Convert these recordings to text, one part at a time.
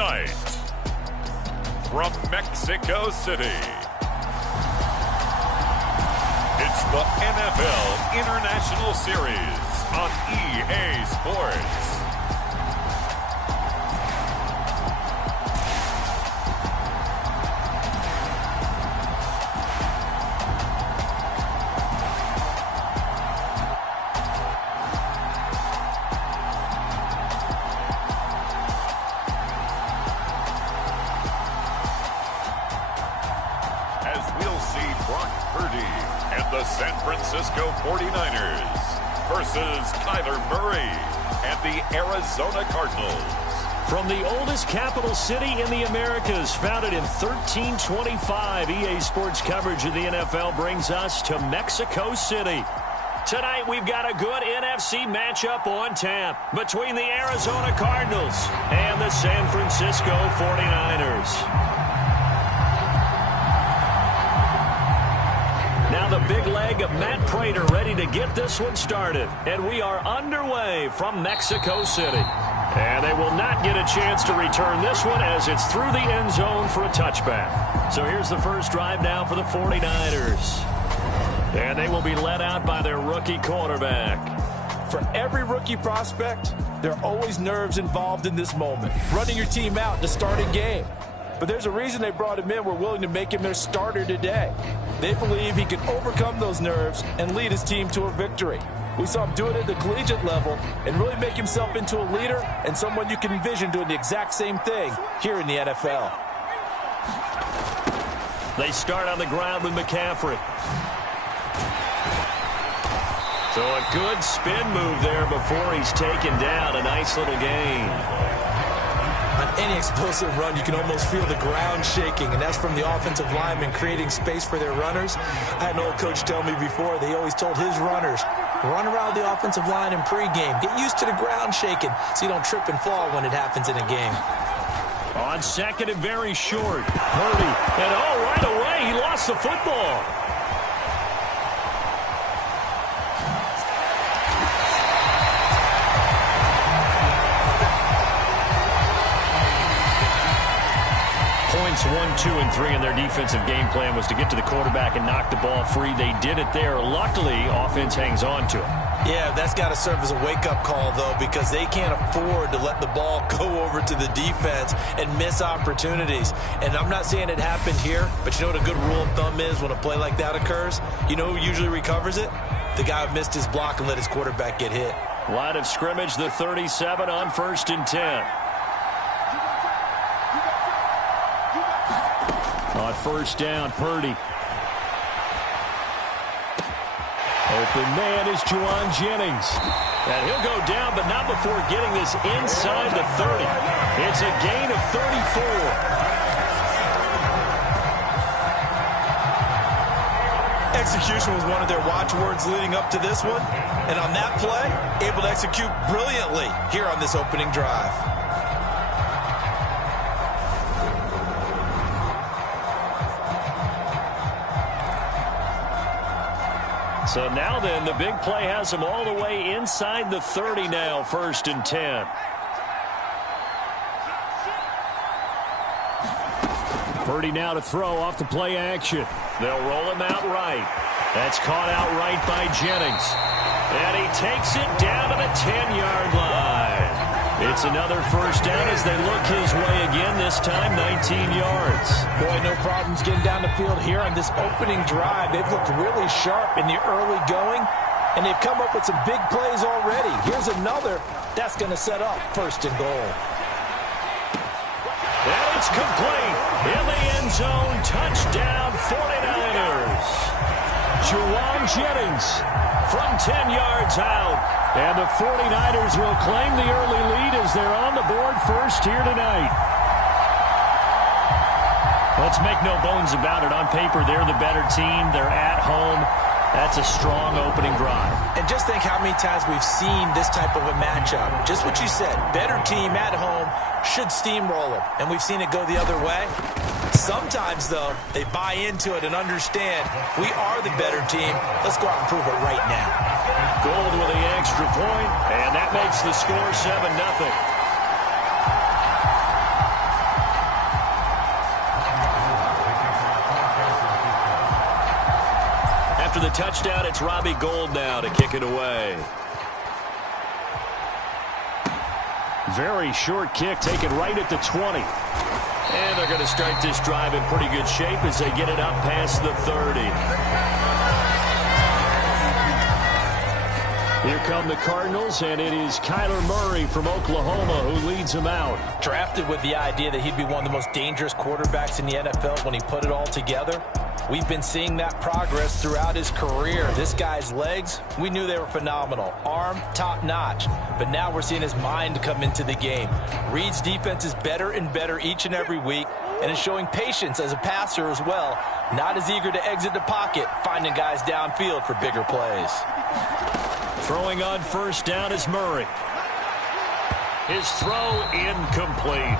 Tonight, from Mexico City, it's the NFL International Series on EA Sports. San Francisco 49ers versus Kyler Murray and the Arizona Cardinals. From the oldest capital city in the Americas, founded in 1325, EA Sports coverage of the NFL brings us to Mexico City. Tonight, we've got a good NFC matchup on tap between the Arizona Cardinals and the San Francisco 49ers. Now the big leg of Matt Prater ready to get this one started. And we are underway from Mexico City. And they will not get a chance to return this one as it's through the end zone for a touchback. So here's the first drive now for the 49ers. And they will be led out by their rookie quarterback. For every rookie prospect, there are always nerves involved in this moment. Running your team out in the starting game. But there's a reason they brought him in. We're willing to make him their starter today. They believe he can overcome those nerves and lead his team to a victory. We saw him do it at the collegiate level and really make himself into a leader and someone you can envision doing the exact same thing here in the NFL. They start on the ground with McCaffrey. So a good spin move there before he's taken down. A nice little gain. On any explosive run, you can almost feel the ground shaking, and that's from the offensive linemen creating space for their runners. I had an old coach tell me before, they always told his runners, run around the offensive line in pregame. Get used to the ground shaking so you don't trip and fall when it happens in a game. On second and very short, Purdy. And right away, he lost the football. Points 1, 2, and 3 in their defensive game plan was to get to the quarterback and knock the ball free. They did it there. Luckily, offense hangs on to it. Yeah, that's got to serve as a wake-up call, though, because they can't afford to let the ball go over to the defense and miss opportunities. And I'm not saying it happened here, but you know what a good rule of thumb is when a play like that occurs? You know who usually recovers it? The guy who missed his block and let his quarterback get hit. Line of scrimmage, the 37 on 1st and 10. On first down, Purdy. Open man is Juwan Jennings. And he'll go down, but not before getting this inside the 30. It's a gain of 34. Execution was one of their watchwords leading up to this one. And on that play, able to execute brilliantly here on this opening drive. So now then, the big play has him all the way inside the 30 now, 1st and 10. Purdy now to throw off the play action. They'll roll him out right. That's caught out right by Jennings. And he takes it down to the 10-yard line. It's another first down as they look his way again, this time 19 yards. Boy, no problems getting down the field here on this opening drive. They've looked really sharp in the early going, and they've come up with some big plays already. Here's another that's going to set up 1st and goal. And it's complete. In the end zone, touchdown 49ers. Juwan Jennings from 10 yards out. And the 49ers will claim the early lead as they're on the board first here tonight. Let's make no bones about it. On paper, they're the better team. They're at home. That's a strong opening drive. And just think how many times we've seen this type of a matchup. Just what you said, better team at home should steamroll them. And we've seen it go the other way. Sometimes, though, they buy into it and understand we are the better team. Let's go out and prove it right now. Gold with the extra point, and that makes the score 7-0. the touchdown, it's Robbie Gould now to kick it away. Very short kick, taken right at the 20. And they're going to start this drive in pretty good shape as they get it up past the 30. Here come the Cardinals, and it is Kyler Murray from Oklahoma who leads them out. Drafted with the idea that he'd be one of the most dangerous quarterbacks in the NFL when he put it all together. We've been seeing that progress throughout his career. This guy's legs, we knew they were phenomenal. Arm, top-notch. But now we're seeing his mind come into the game. Reed's defense is better and better each and every week, and is showing patience as a passer as well. Not as eager to exit the pocket, finding guys downfield for bigger plays. Throwing on first down is Murray. His throw incomplete.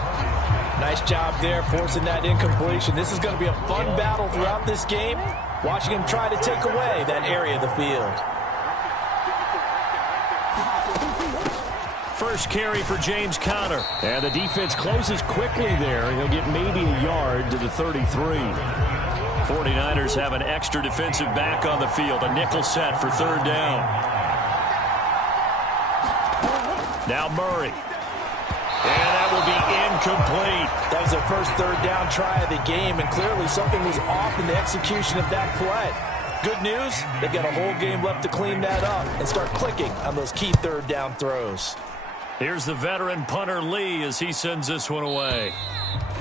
Nice job there, forcing that incompletion. This is going to be a fun battle throughout this game. Watching him try to take away that area of the field. First carry for James Conner. And the defense closes quickly there. He'll get maybe a yard to the 33. 49ers have an extra defensive back on the field. A nickel set for third down. Now Murray. And that will be incomplete. That was their first third down try of the game, and clearly something was off in the execution of that play. Good news, they've got a whole game left to clean that up and start clicking on those key third down throws. Here's the veteran punter Lee as he sends this one away.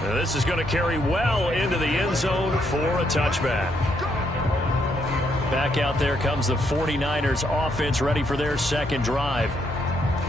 Now this is going to carry well into the end zone for a touchback. Back out there comes the 49ers offense ready for their second drive.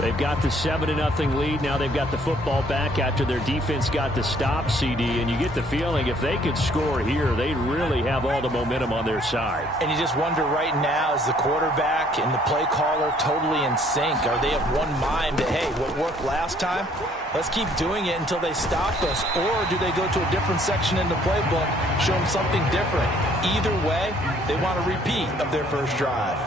They've got the 7-0 lead. Now they've got the football back after their defense got the stop, CD. And you get the feeling if they could score here, they'd really have all the momentum on their side. And you just wonder right now, is the quarterback and the play caller totally in sync? Are they of one mind that, hey, what worked last time, let's keep doing it until they stop us? Or do they go to a different section in the playbook, show them something different? Either way, they want a repeat of their first drive.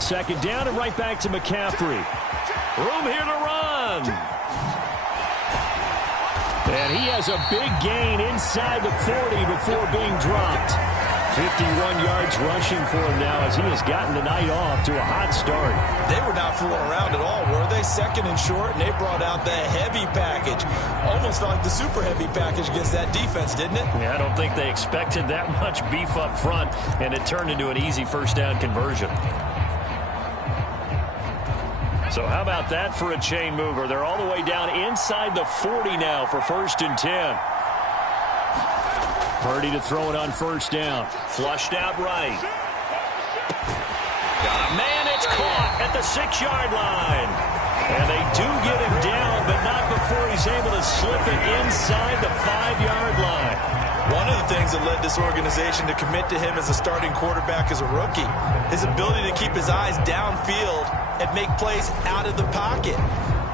Second down and right back to McCaffrey. Room here to run. And he has a big gain inside the 40 before being dropped. 51 yards rushing for him now as he has gotten the night off to a hot start. They were not fooling around at all, were they? Second and short, and they brought out the heavy package. Almost felt like the super heavy package against that defense, didn't it? Yeah, I don't think they expected that much beef up front, and it turned into an easy first down conversion. So how about that for a chain mover? They're all the way down inside the 40 now for 1st and 10. Purdy to throw it on first down. Flushed out right. Got a man, it's caught at the 6-yard line. And they do get him down, but not before he's able to slip it inside the 5-yard line. One of the things that led this organization to commit to him as a starting quarterback as a rookie, his ability to keep his eyes downfield and make plays out of the pocket.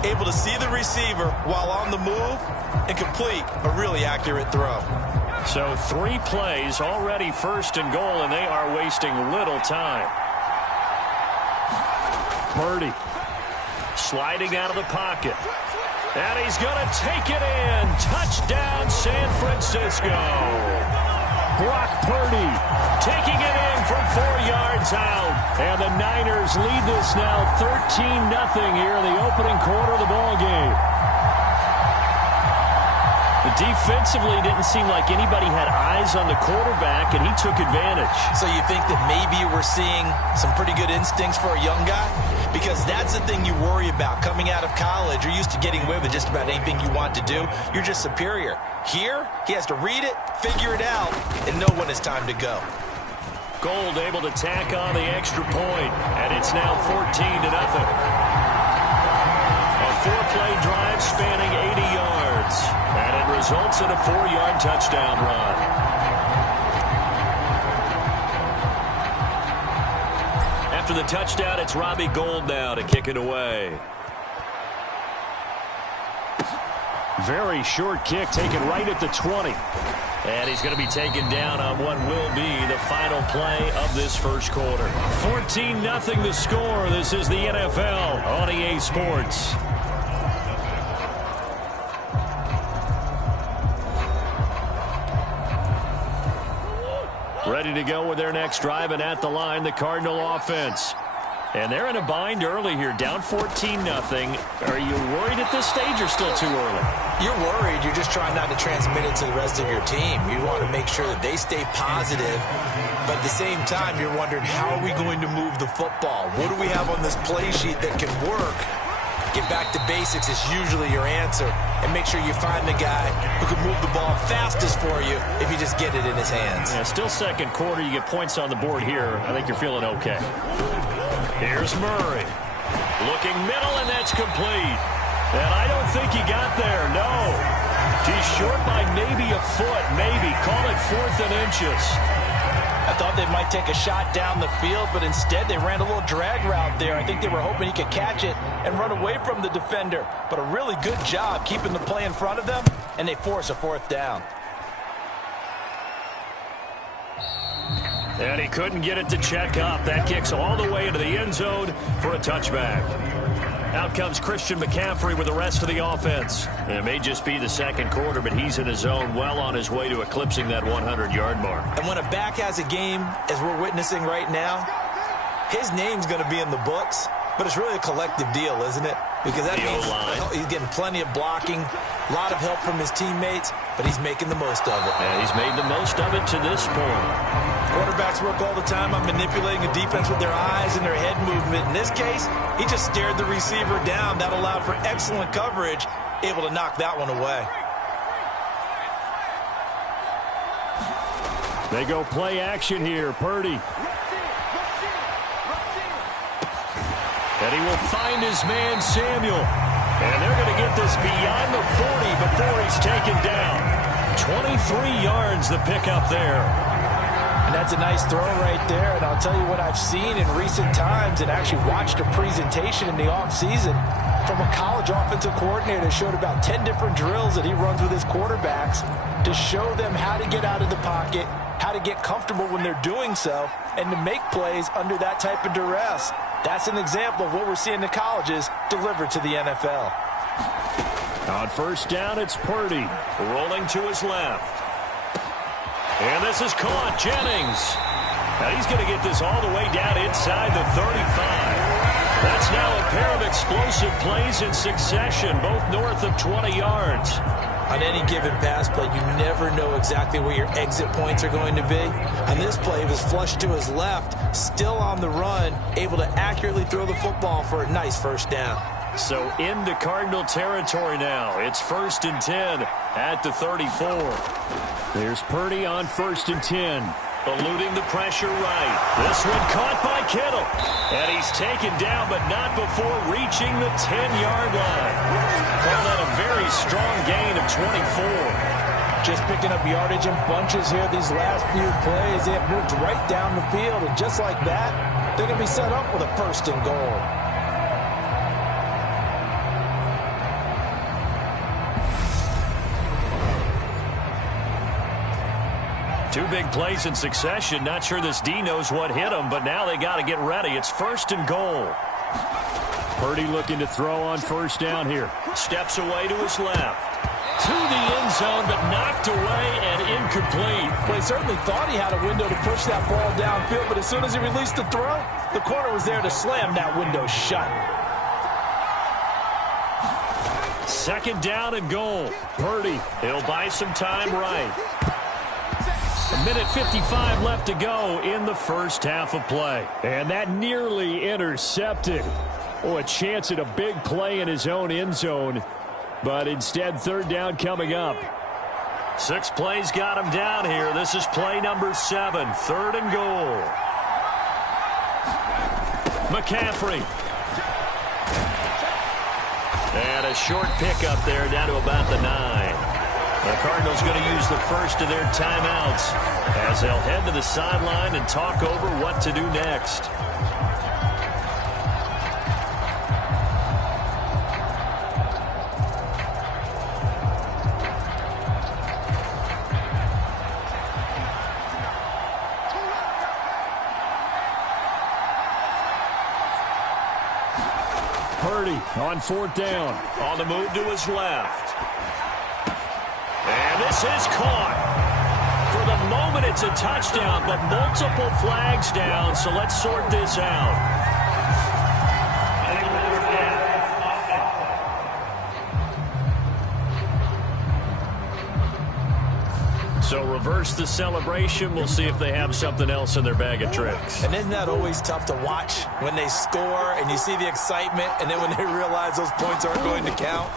Able to see the receiver while on the move and complete a really accurate throw. So 3 plays already 1st and goal, and they are wasting little time. Purdy sliding out of the pocket. And he's going to take it in. Touchdown, San Francisco. Brock Purdy taking it in from 4 yards out. And the Niners lead this now 13-0 here in the opening quarter of the ball game. Defensively, didn't seem like anybody had eyes on the quarterback, and he took advantage. So you think that maybe we're seeing some pretty good instincts for a young guy? Because that's the thing you worry about coming out of college. You're used to getting away with just about anything you want to do. You're just superior. Here, he has to read it, figure it out, and know when it's time to go. Gould able to tack on the extra point, and it's now 14-0. A 4-play drive spanning 80 yards, and it results in a 4-yard touchdown run. After the touchdown, it's Robbie Gould now to kick it away. Very short kick taken right at the 20. And he's going to be taken down on what will be the final play of this first quarter. 14-0 the score. This is the NFL on EA Sports. Ready to go with their next drive, and at the line, the Cardinal offense. And they're in a bind early here, down 14-0. Are you worried at this stage or still too early? You're worried. You're just trying not to transmit it to the rest of your team. You want to make sure that they stay positive, but at the same time, you're wondering, how are we going to move the football? What do we have on this play sheet that can work? Get back to basics is usually your answer, and make sure you find the guy who can move the ball fastest for you if you just get it in his hands. Yeah, still second quarter. You get points on the board here. I think you're feeling okay. Here's Murray. Looking middle, and that's complete. And I don't think he got there, no. He's short by maybe a foot, maybe. Call it 4th and inches. I thought they might take a shot down the field, but instead they ran a little drag route there. I think they were hoping he could catch it and run away from the defender. But a really good job keeping the play in front of them, and they force a 4th down. And he couldn't get it to check up. That kicks all the way into the end zone for a touchback. Out comes Christian McCaffrey with the rest of the offense. It may just be the second quarter, but he's in his zone, well on his way to eclipsing that 100-yard mark. And when a back has a game, as we're witnessing right now, his name's going to be in the books, but it's really a collective deal, isn't it? Because that means he's getting plenty of blocking, a lot of help from his teammates, but he's making the most of it. And he's made the most of it to this point. Quarterbacks work all the time on manipulating a defense with their eyes and their head movement. In this case, he just stared the receiver down. That allowed for excellent coverage, able to knock that one away. They go play action here. Purdy. And he will find his man, Samuel. And they're going to get this beyond the 40 before he's taken down. 23 yards the pickup there. And that's a nice throw right there. And I'll tell you what I've seen in recent times and actually watched a presentation in the offseason from a college offensive coordinator that showed about 10 different drills that he runs with his quarterbacks to show them how to get out of the pocket, how to get comfortable when they're doing so, and to make plays under that type of duress. That's an example of what we're seeing in colleges delivered to the NFL. On first down, it's Purdy rolling to his left. And this is caught. Jennings. Now he's going to get this all the way down inside the 35. That's now a pair of explosive plays in succession, both north of 20 yards. On any given pass play, you never know exactly where your exit points are going to be. On this play, he was flushed to his left, still on the run, able to accurately throw the football for a nice first down. So into Cardinal territory now. It's 1st and 10 at the 34. There's Purdy on 1st and 10. Eluding the pressure right. This one caught by Kittle. And he's taken down, but not before reaching the 10-yard line. Call that a very strong gain of 24. Just picking up yardage in bunches here these last few plays. They have moved right down the field, and just like that, they're going to be set up with a 1st and goal. Two big plays in succession. Not sure this D knows what hit him, but now they got to get ready. It's 1st and goal. Purdy looking to throw on first down here. Steps away to his left. To the end zone, but knocked away and incomplete. Well, he certainly thought he had a window to push that ball downfield, but as soon as he released the throw, the corner was there to slam that window shut. 2nd down and goal. Purdy, he'll buy some time right. 1:55 left to go in the first half of play. And that nearly intercepted. Oh, a chance at a big play in his own end zone. But instead, 3rd down coming up. 6 plays got him down here. This is play number 7. 3rd and goal. McCaffrey. And a short pickup there down to about the 9. The Cardinals going to use the first of their timeouts as they'll head to the sideline and talk over what to do next. Purdy on 4th down. On the move to his left. And this is caught. For the moment, it's a touchdown, but multiple flags down, so let's sort this out. So reverse the celebration. We'll see if they have something else in their bag of tricks. And isn't that always tough to watch when they score and you see the excitement, and then when they realize those points aren't going to count?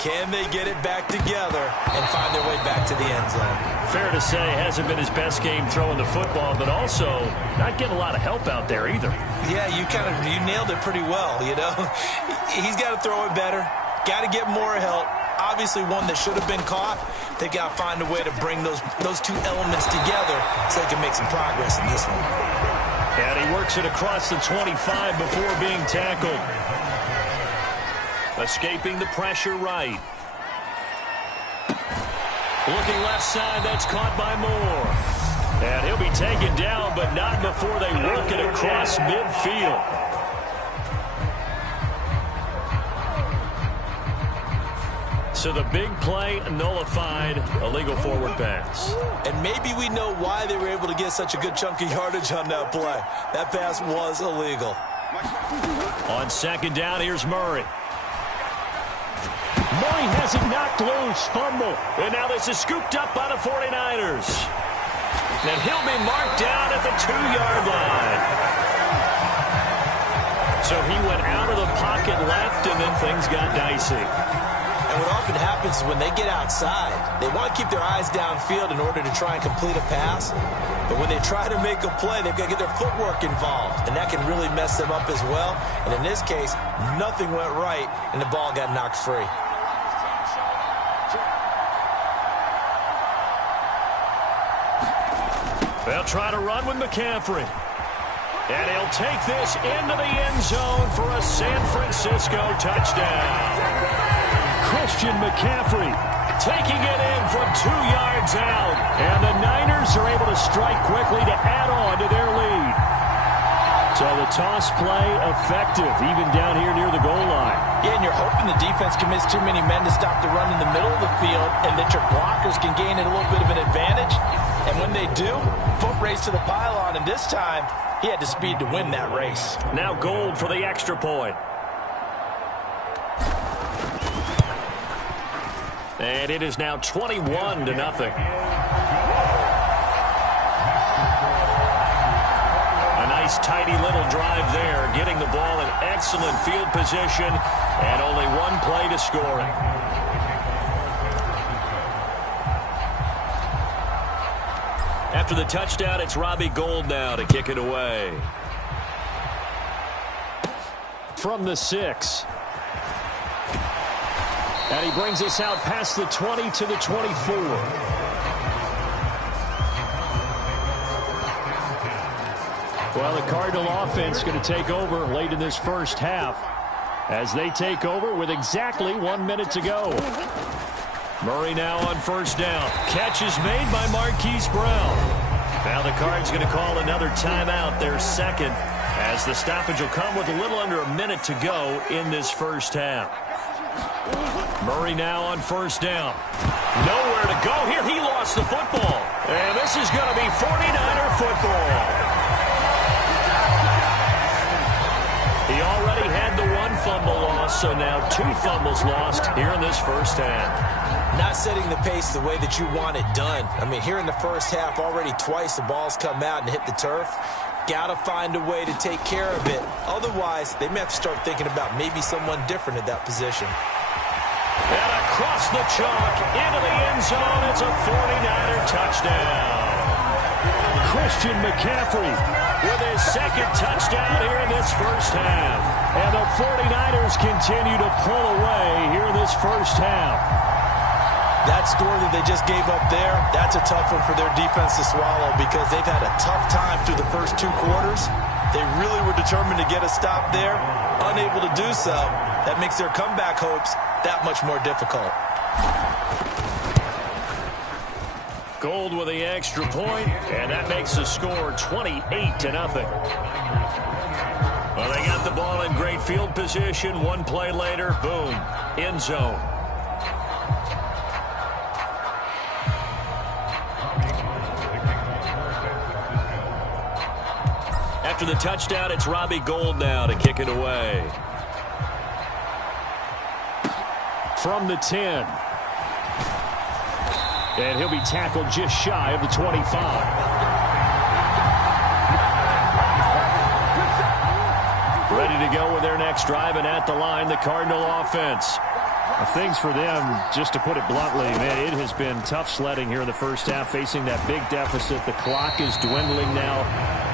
Can they get it back together and find their way back to the end zone? Fair to say, hasn't been his best game throwing the football, but also not getting a lot of help out there either. Yeah, you nailed it pretty well, you know. He's got to throw it better, got to get more help. Obviously one that should have been caught. They got to find a way to bring those two elements together so they can make some progress in this one. And he works it across the 25 before being tackled. Escaping the pressure right. Looking left side, that's caught by Moore. And he'll be taken down, but not before they work it across midfield. So the big play nullified, illegal forward pass. And maybe we know why they were able to get such a good chunk of yardage on that play. That pass was illegal. On second down, here's Murray. Murray has it knocked loose, fumble. And now this is scooped up by the 49ers. And he'll be marked down at the 2-yard line. So he went out of the pocket left, and then things got dicey. And what often happens is when they get outside, they want to keep their eyes downfield in order to try and complete a pass. But when they try to make a play, they've got to get their footwork involved, and that can really mess them up as well. And in this case, nothing went right, and the ball got knocked free. They'll try to run with McCaffrey. And he'll take this into the end zone for a San Francisco touchdown. Christian McCaffrey taking it in from 2 yards out. And the Niners are able to strike quickly to add on to their lead. So the toss play effective, even down here near the goal line. Yeah, and you're hoping the defense commits too many men to stop the run in the middle of the field and that your blockers can gain a little bit of an advantage. And when they do, foot race to the pylon, and this time he had the speed to win that race. Now Gold for the extra point. And it is now 21-0. A nice tidy little drive there, getting the ball in excellent field position, and only one play to score it. After the touchdown, it's Robbie Gould now to kick it away. From the 6. And he brings us out past the 20 to the 24. Well, the Cardinal offense going to take over late in this first half as they take over with exactly 1 minute to go. Murray now on first down. Catch is made by Marquise Brown. Now the Cards going to call another timeout, their second, as the stoppage will come with a little under a minute to go in this first half. Murray now on first down. Nowhere to go here. He lost the football. And this is going to be 49er football. He already had the 1 fumble loss, so now 2 fumbles lost here in this first half. Not setting the pace the way that you want it done. I mean, here in the first half, already twice the ball's come out and hit the turf. Got to find a way to take care of it. Otherwise, they may have to start thinking about maybe someone different at that position. And across the chalk, into the end zone, it's a 49er touchdown. Christian McCaffrey with his second touchdown here in this first half. And the 49ers continue to pull away here in this first half. That score that they just gave up there, that's a tough one for their defense to swallow because they've had a tough time through the first 2 quarters. They really were determined to get a stop there, unable to do so. That makes their comeback hopes that much more difficult. Gold with the extra point, and that makes the score 28-0. Well, they got the ball in great field position. 1 play later, boom, end zone. After the touchdown, it's Robbie Gould now to kick it away. From the 10. And he'll be tackled just shy of the 25. Ready to go with their next drive, and at the line, the Cardinal offense. Things for them, just to put it bluntly, man, it has been tough sledding here in the first half, facing that big deficit. The clock is dwindling now.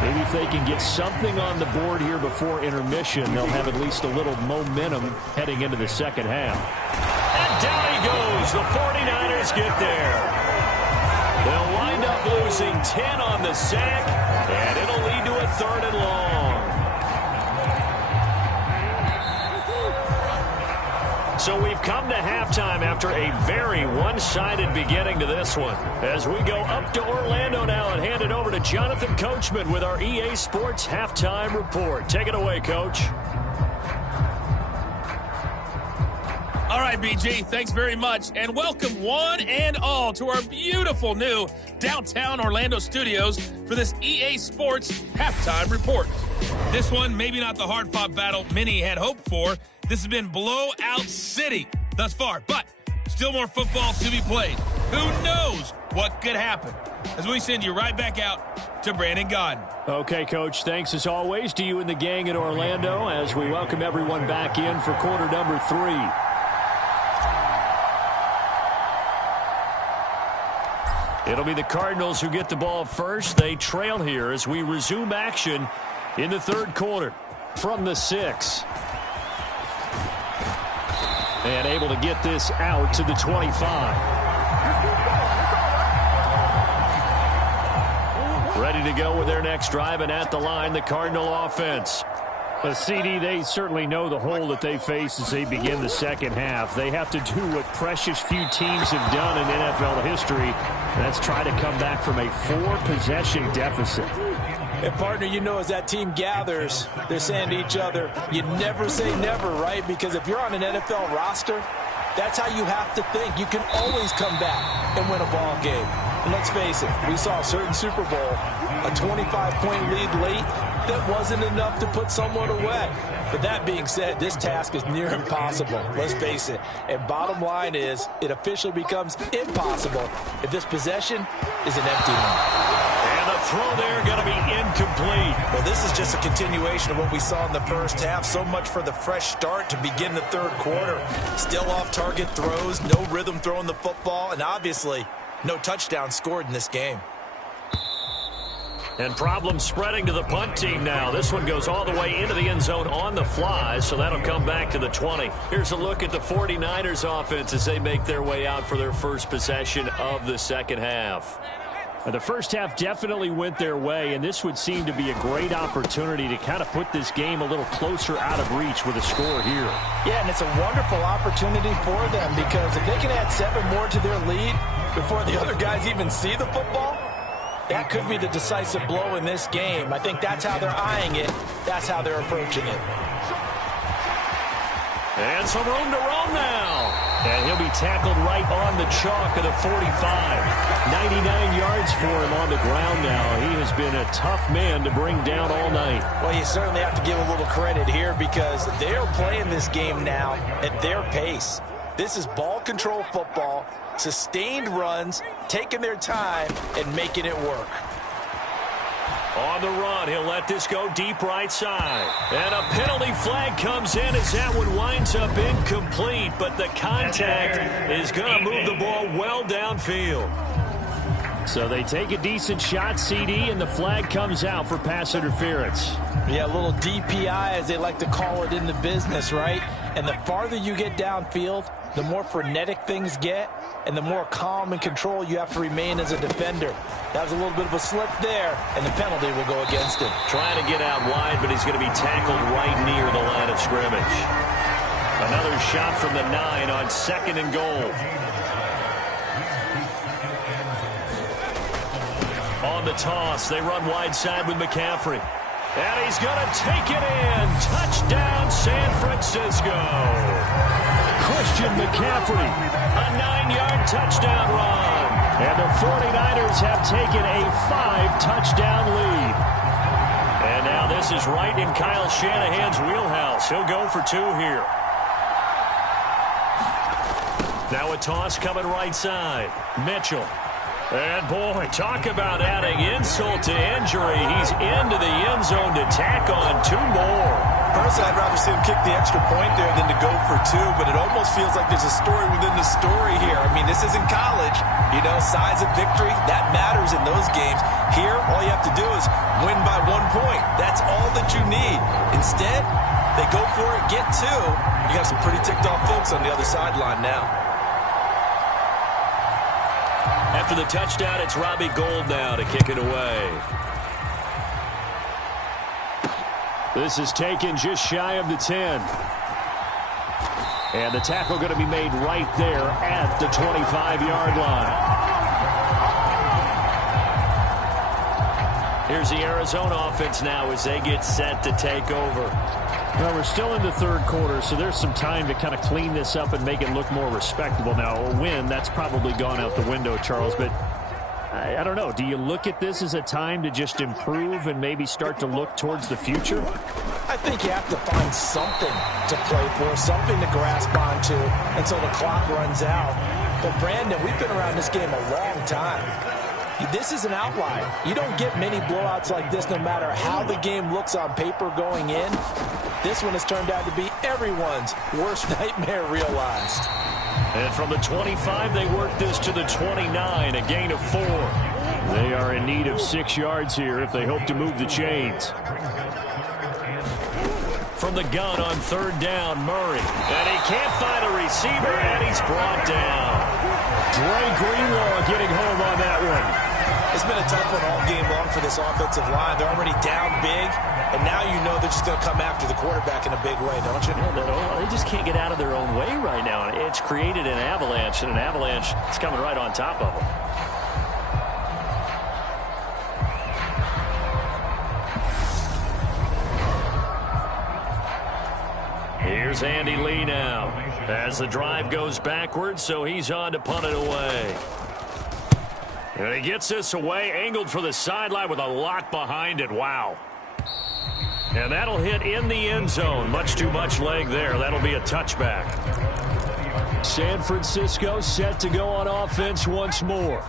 Maybe if they can get something on the board here before intermission, they'll have at least a little momentum heading into the second half. And down he goes. The 49ers get there. They'll wind up losing 10 on the sack, and it'll lead to a 3rd and long. So we've come to halftime after a very one-sided beginning to this one. As we go up to Orlando now and hand it over to Jonathan Coachman with our EA Sports Halftime Report. Take it away, Coach. All right, BG, thanks very much. And welcome one and all to our beautiful new downtown Orlando studios for this EA Sports Halftime Report. This one, maybe not the hard-fought battle many had hoped for. This has been blowout city thus far, but still more football to be played. Who knows what could happen? As we send you right back out to Brandon Gaudin. Okay, Coach, thanks as always to you and the gang in Orlando as we welcome everyone back in for quarter number 3. It'll be the Cardinals who get the ball first. They trail here as we resume action in the 3rd quarter. From the 6. And able to get this out to the 25. Ready to go with their next drive, and at the line, the Cardinal offense. CD, they certainly know the hole that they face as they begin the second half. They have to do what precious few teams have done in NFL history. That's try to come back from a 4-possession deficit. And, partner, you know, as that team gathers, they're saying to each other, you never say never, right? Because if you're on an NFL roster, that's how you have to think. You can always come back and win a ball game. And let's face it, we saw a certain Super Bowl, a 25-point lead late, that wasn't enough to put someone away. But that being said, this task is near impossible. Let's face it. And bottom line is, it officially becomes impossible if this possession is an empty one. And the throw there going to be incomplete. Well, this is just a continuation of what we saw in the first half. So much for the fresh start to begin the 3rd quarter. Still off-target throws, no rhythm throwing the football, and obviously no touchdown scored in this game. And problems spreading to the punt team now. This one goes all the way into the end zone on the fly, so that'll come back to the 20. Here's a look at the 49ers offense as they make their way out for their first possession of the second half. The first half definitely went their way, and this would seem to be a great opportunity to kind of put this game a little closer out of reach with a score here. Yeah, and it's a wonderful opportunity for them because if they can add 7 more to their lead before the other guys even see the football, that could be the decisive blow in this game. I think that's how they're eyeing it. That's how they're approaching it. And some room to roam now. And he'll be tackled right on the chalk of the 45. 99 yards for him on the ground now. He has been a tough man to bring down all night. Well, you certainly have to give a little credit here because they're playing this game now at their pace. This is ball control football, sustained runs, taking their time, and making it work. On the run, he'll let this go deep right side. And a penalty flag comes in as that one winds up incomplete, but the contact is going to move the ball well downfield. So they take a decent shot, CD, and the flag comes out for pass interference. Yeah, a little DPI, as they like to call it in the business, right? And the farther you get downfield, the more frenetic things get, and the more calm and control you have to remain as a defender. That was a little bit of a slip there, and the penalty will go against him. Trying to get out wide, but he's going to be tackled right near the line of scrimmage. Another shot from the 9 on 2nd and goal. On the toss, they run wide side with McCaffrey. And he's going to take it in. Touchdown, San Francisco. Christian McCaffrey, a 9-yard touchdown run. And the 49ers have taken a 5-touchdown lead. And now this is right in Kyle Shanahan's wheelhouse. He'll go for 2 here. Now a toss coming right side. Mitchell. And, boy, talk about adding insult to injury. He's into the end zone to tack on 2 more. Personally, I'd rather see him kick the extra point there than to go for 2, but it almost feels like there's a story within the story here. I mean, this isn't college. You know, size of victory, that matters in those games. Here, all you have to do is win by 1 point. That's all that you need. Instead, they go for it, get 2. You got some pretty ticked-off folks on the other sideline now. After the touchdown, it's Robbie Gould now to kick it away. This is taken just shy of the 10. And the tackle going to be made right there at the 25-yard line. Here's the Arizona offense now as they get set to take over. Well, we're still in the third quarter, so there's some time to kind of clean this up and make it look more respectable. Now, a win, that's probably gone out the window, Charles, but I don't know. Do you look at this as a time to just improve and maybe start to look towards the future? I think you have to find something to play for, something to grasp onto until the clock runs out. But, Brandon, we've been around this game a long time. This is an outlier. You don't get many blowouts like this no matter how the game looks on paper going in. This one has turned out to be everyone's worst nightmare realized. And from the 25, they work this to the 29, a gain of 4. They are in need of 6 yards here if they hope to move the chains. From the gun on 3rd down, Murray. And he can't find a receiver, and he's brought down. Dre Greenlaw getting home on that one. It's been a tough one all game long for this offensive line. They're already down big, and now you know they're just going to come after the quarterback in a big way, don't you? Yeah, they just can't get out of their own way right now. It's created an avalanche, and an avalanche is coming right on top of them. Here's Andy Lee now as the drive goes backwards, so he's on to punt it away. And he gets this away, angled for the sideline with a lot behind it. Wow. And that'll hit in the end zone. Much too much leg there. That'll be a touchback. San Francisco set to go on offense once more.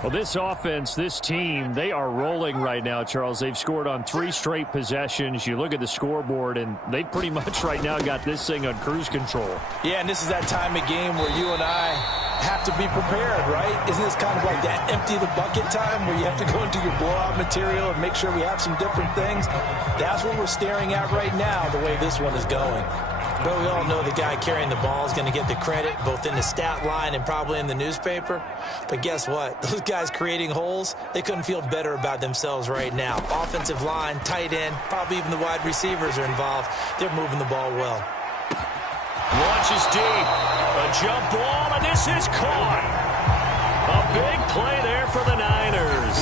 Well, this offense, this team, they are rolling right now, Charles. They've scored on 3 straight possessions. You look at the scoreboard, and they pretty much right now got this thing on cruise control. Yeah, and this is that time of game where you and I have to be prepared, right? Isn't this kind of like that empty the bucket time where you have to go into your blowout material and make sure we have some different things? That's what we're staring at right now, the way this one is going. But we all know the guy carrying the ball is going to get the credit both in the stat line and probably in the newspaper. But guess what? Those guys creating holes, they couldn't feel better about themselves right now. Offensive line, tight end, probably even the wide receivers are involved. They're moving the ball well. Launches deep. A jump ball, and this is caught. A big play there for the Niners.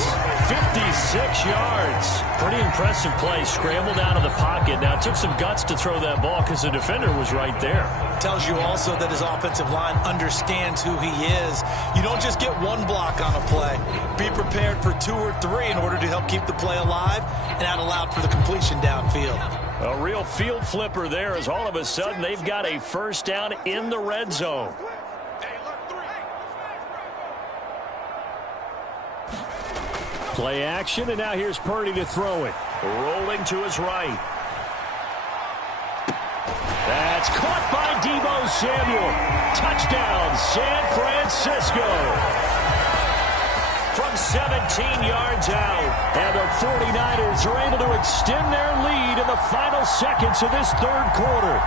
56 yards. Pretty impressive play. Scrambled out of the pocket. Now, it took some guts to throw that ball because the defender was right there. Tells you also that his offensive line understands who he is. You don't just get one block on a play. Be prepared for 2 or 3 in order to help keep the play alive, and that allowed for the completion downfield. A real field flipper there as all of a sudden they've got a first down in the red zone. Play action, and now here's Purdy to throw it. Rolling to his right. That's caught by Deebo Samuel. Touchdown, San Francisco. From 17 yards out. And the 49ers are able to extend their lead in the final seconds of this third quarter.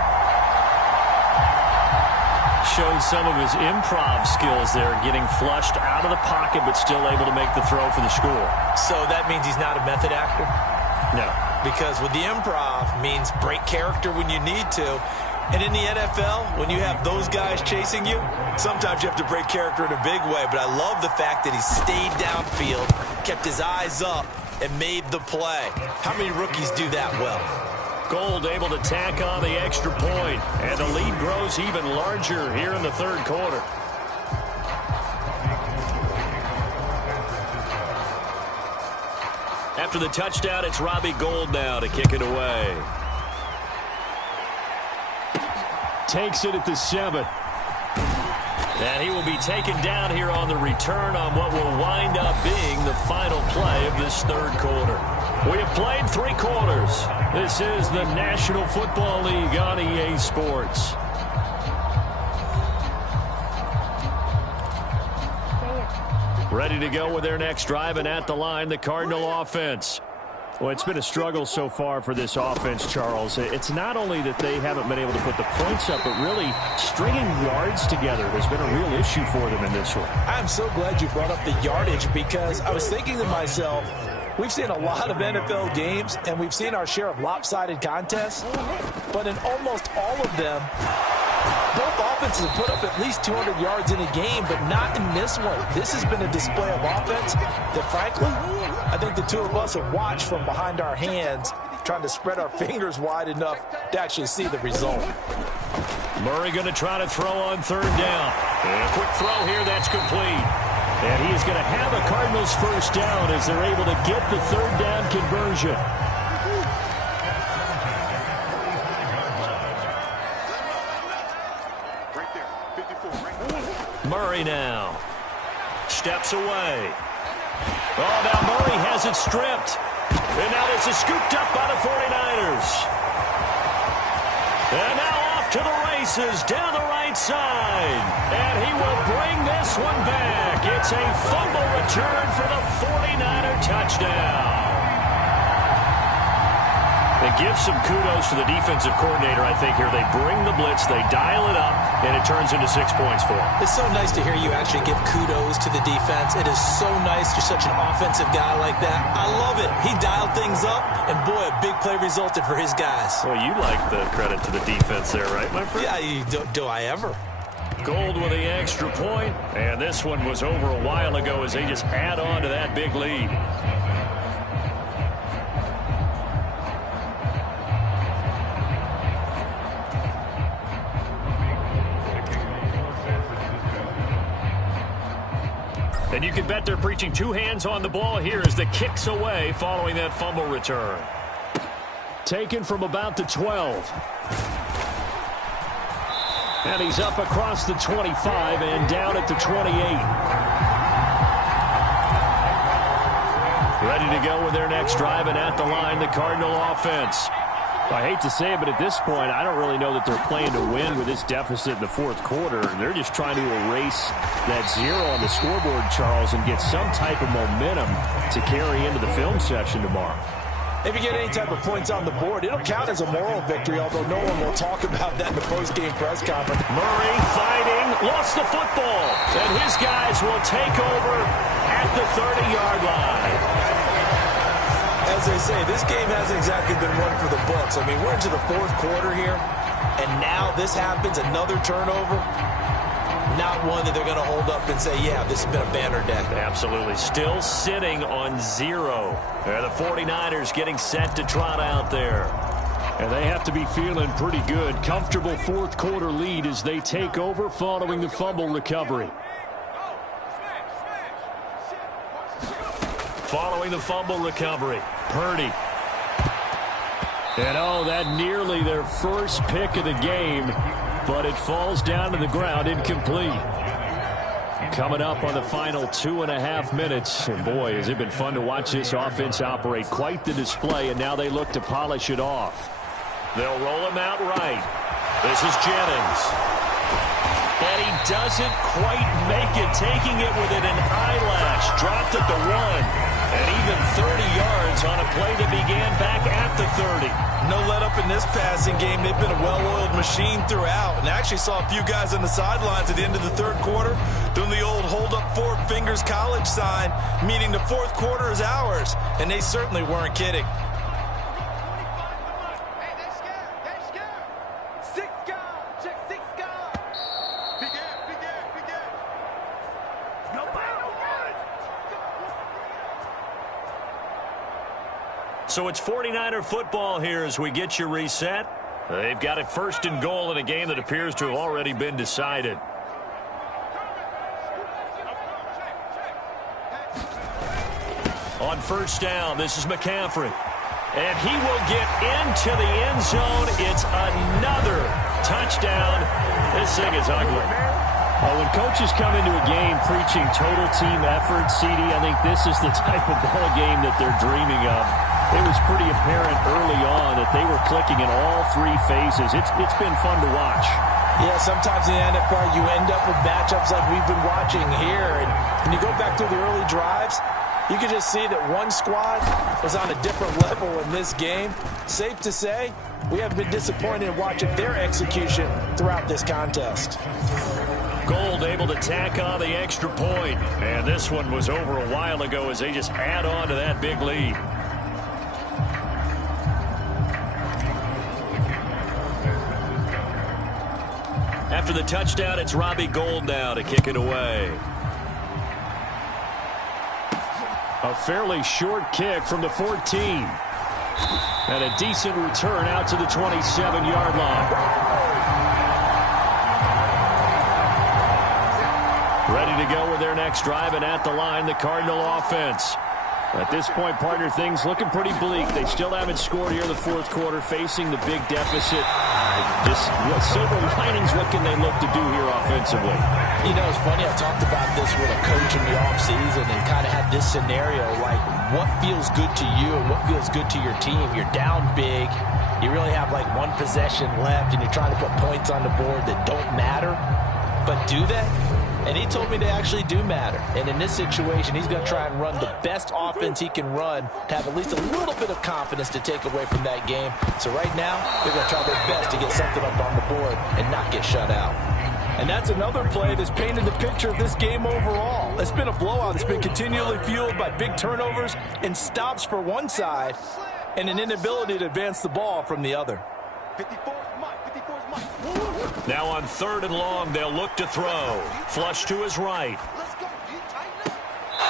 Showed some of his improv skills there, getting flushed out of the pocket but still able to make the throw for the score. So that means he's not a method actor? No. Because with the improv means break character when you need to. And in the NFL, when you have those guys chasing you, sometimes you have to break character in a big way. But I love the fact that he stayed downfield, kept his eyes up, and made the play. How many rookies do that well? Gould able to tack on the extra point, and the lead grows even larger here in the third quarter. After the touchdown, it's Robbie Gould now to kick it away. Takes it at the 7. And he will be taken down here on the return on what will wind up being the final play of this third quarter. We have played 3 quarters. This is the National Football League on EA Sports. Ready to go with their next drive, and at the line, the Cardinal offense. Well, it's been a struggle so far for this offense, Charles. It's not only that they haven't been able to put the points up, but really stringing yards together has been a real issue for them in this one. I'm so glad you brought up the yardage, because I was thinking to myself, we've seen a lot of NFL games, and we've seen our share of lopsided contests, but in almost all of them, both offenses have put up at least 200 yards in a game, but not in this one. This has been a display of offense that, frankly, I think the two of us have watched from behind our hands, trying to spread our fingers wide enough to actually see the result. Murray going to try to throw on third down. And a quick throw here, that's complete. And he is going to have a Cardinals first down as they're able to get the third down conversion. Murray now steps away. Oh, now Murray has it stripped. And now this is scooped up by the 49ers. And now off to the races down the right side. And he will bring this one back. It's a fumble return for the 49er touchdown. They give some kudos to the defensive coordinator, I think, here. They bring the blitz, they dial it up, and it turns into 6 points for them. It's so nice to hear you actually give kudos to the defense. It is so nice. You're such an offensive guy like that. I love it. He dialed things up, and boy, a big play resulted for his guys. Well, you like the credit to the defense there, right, my friend? Yeah, do I ever? Gould with the extra point, and this one was over a while ago as they just add on to that big lead. And you can bet they're preaching 2 hands on the ball here as the kick's away following that fumble return. Taken from about the 12. And he's up across the 25 and down at the 28. Ready to go with their next drive, and at the line, the Cardinal offense. I hate to say it, but at this point, I don't really know that they're playing to win with this deficit in the fourth quarter. They're just trying to erase that 0 on the scoreboard, Charles, and get some type of momentum to carry into the film session tomorrow. If you get any type of points on the board, it'll count as a moral victory, although no one will talk about that in the post-game press conference. Murray fighting, lost the football, and his guys will take over at the 30-yard line. As they say, this game hasn't exactly been one for the books. I mean, we're into the fourth quarter here, and now this happens, another turnover. Not one that they're going to hold up and say, yeah, this has been a banner day. Absolutely. Still sitting on 0. The 49ers getting set to trot out there. And they have to be feeling pretty good. Comfortable fourth quarter lead as they take over following the fumble recovery. Following the fumble recovery, Purdy. And oh, that nearly their first pick of the game, but it falls down to the ground incomplete. Coming up on the final 2.5 minutes. And boy, has it been fun to watch this offense operate. Quite the display, and now they look to polish it off. They'll roll him out right. This is Jennings. And he doesn't quite make it, taking it within an eyelash. Dropped at the 1. And even 30 yards on a play that began back at the 30. No let up in this passing game. They've been a well-oiled machine throughout. And I actually saw a few guys on the sidelines at the end of the third quarter doing the old hold up 4 fingers college sign, meaning the fourth quarter is ours. And they certainly weren't kidding. So it's 49er football here as we get you reset. They've got it 1st and goal in a game that appears to have already been decided. On first down, this is McCaffrey. And he will get into the end zone. It's another touchdown. This thing is ugly. Well, when coaches come into a game preaching total team effort, CD, I think this is the type of ball game that they're dreaming of. It was pretty apparent early on that they were clicking in all three phases. It's been fun to watch. Yeah, sometimes in the NFL you end up with matchups like we've been watching here. And when you go back through the early drives, you can just see that one squad was on a different level in this game. Safe to say, we have been disappointed in watching their execution throughout this contest. Gold able to tack on the extra point. And this one was over a while ago as they just add on to that big lead. After the touchdown, it's Robbie Gould now to kick it away. A fairly short kick from the 14. And a decent return out to the 27-yard line. Ready to go with their next drive, and at the line, the Cardinal offense. At this point, partner, things looking pretty bleak. They still haven't scored here in the fourth quarter, facing the big deficit. Just silver linings, what can they look to do here offensively? You know, it's funny, I talked about this with a coach in the offseason and kind of had this scenario, like what feels good to you and what feels good to your team. You're down big. You really have like one possession left, and you're trying to put points on the board that don't matter. But do they? And he told me they actually do matter. And in this situation, he's going to try and run the best offense he can run to have at least a little bit of confidence to take away from that game. So right now, they're going to try their best to get something up on the board and not get shut out. And that's another play that's painted the picture of this game overall. It's been a blowout. It's been continually fueled by big turnovers and stops for one side and an inability to advance the ball from the other. 54 is Mike. Now on 3rd and long, they'll look to throw. Flush to his right.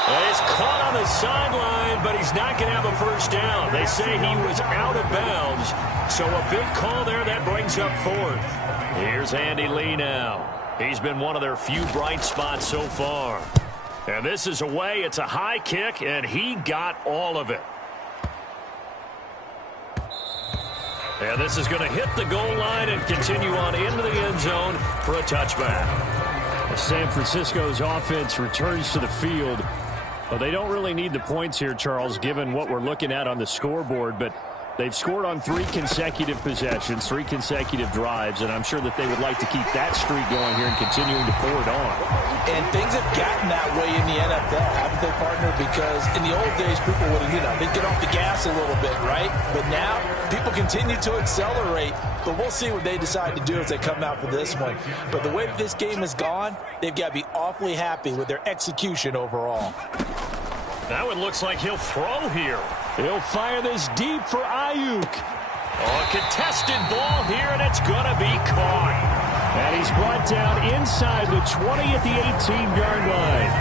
And he's caught on the sideline, but he's not going to have a first down. They say he was out of bounds. So a big call there that brings up 4th. Here's Andy Lee now. He's been one of their few bright spots so far. And this is away. It's a high kick, and he got all of it. And this is going to hit the goal line and continue on into the end zone for a touchback. San Francisco's offense returns to the field. Well, they don't really need the points here, Charles, given what we're looking at on the scoreboard, but they've scored on 3 consecutive possessions, 3 consecutive drives, and I'm sure that they would like to keep that streak going here and continuing to pour it on. And things have gotten that way in the NFL, haven't they, partner? Because in the old days, people would, they'd get off the gas a little bit, right? But now, people continue to accelerate, but we'll see what they decide to do as they come out for this one. But the way that this game has gone, they've got to be awfully happy with their execution overall. That one looks like he'll throw here. He'll fire this deep for Ayuk. A contested ball here, and it's going to be caught. And he's brought down inside the 20 at the 18-yard line.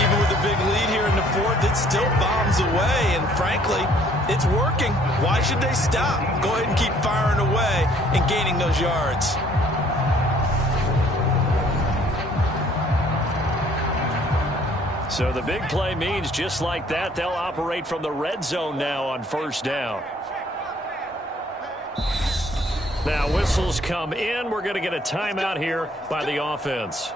Even with a big lead here in the 4th, it still bombs away, and frankly, it's working. Why should they stop? Go ahead and keep firing away and gaining those yards. So the big play means just like that, they'll operate from the red zone now on 1st down. Now whistles come in. We're going to get a timeout here by the offense.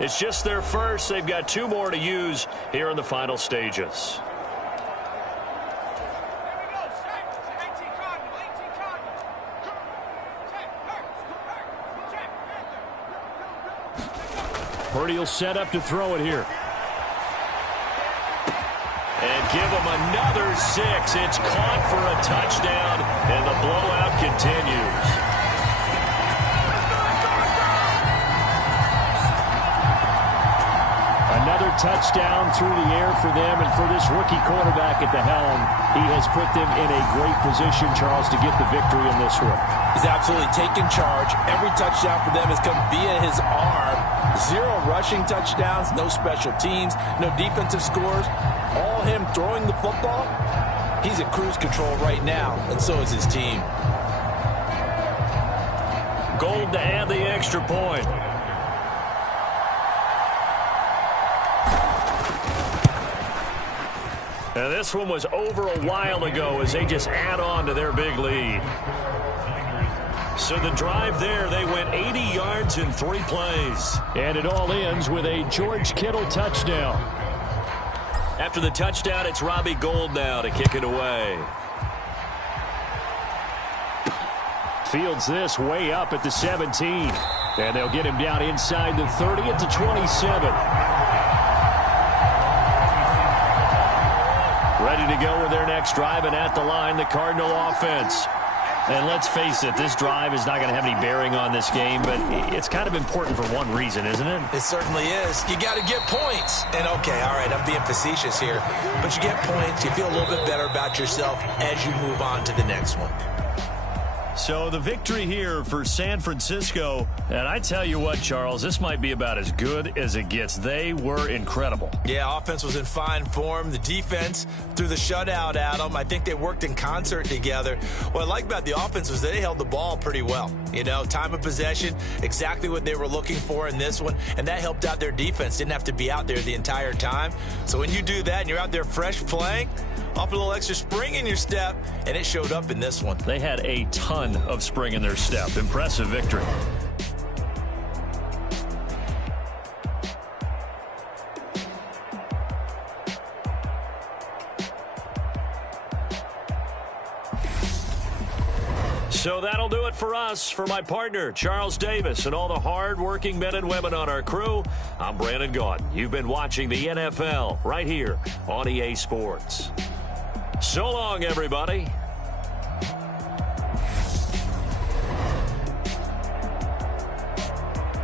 It's just their first. They've got 2 more to use here in the final stages. Purdy will set up to throw it here. And give him another 6. It's caught for a touchdown, and the blowout continues. Another touchdown through the air for them, and for this rookie quarterback at the helm, he has put them in a great position, Charles, to get the victory in this one. He's absolutely taken charge. Every touchdown for them has come via his arm. 0 rushing touchdowns, no special teams, no defensive scores. All him throwing the football. He's at cruise control right now, and so is his team. Gold to add the extra point. And this one was over a while ago as they just add on to their big lead. So the drive there, they went 80 yards in 3 plays. And it all ends with a George Kittle touchdown. After the touchdown, it's Robbie Gould now to kick it away. Fields this way up at the 17. And they'll get him down inside the 30 at the 27. Ready to go with their next drive, and at the line, the Cardinal offense. And let's face it, this drive is not going to have any bearing on this game, but it's kind of important for one reason, isn't it? It certainly is. You got to get points. And, okay, all right, I'm being facetious here. But you get points, you feel a little bit better about yourself as you move on to the next one. So the victory here for San Francisco. And I tell you what, Charles, this might be about as good as it gets. They were incredible. Yeah, offense was in fine form. The defense threw the shutout at them. I think they worked in concert together. What I like about the offense was they held the ball pretty well. You know, time of possession, exactly what they were looking for in this one. And that helped out their defense. Didn't have to be out there the entire time. So when you do that and you're out there fresh playing, off a little extra spring in your step, and it showed up in this one. They had a ton of spring in their step. Impressive victory. So that'll do it for us. For my partner, Charles Davis, and all the hard-working men and women on our crew, I'm Brandon Gaudin. You've been watching the NFL right here on EA Sports. So long, everybody.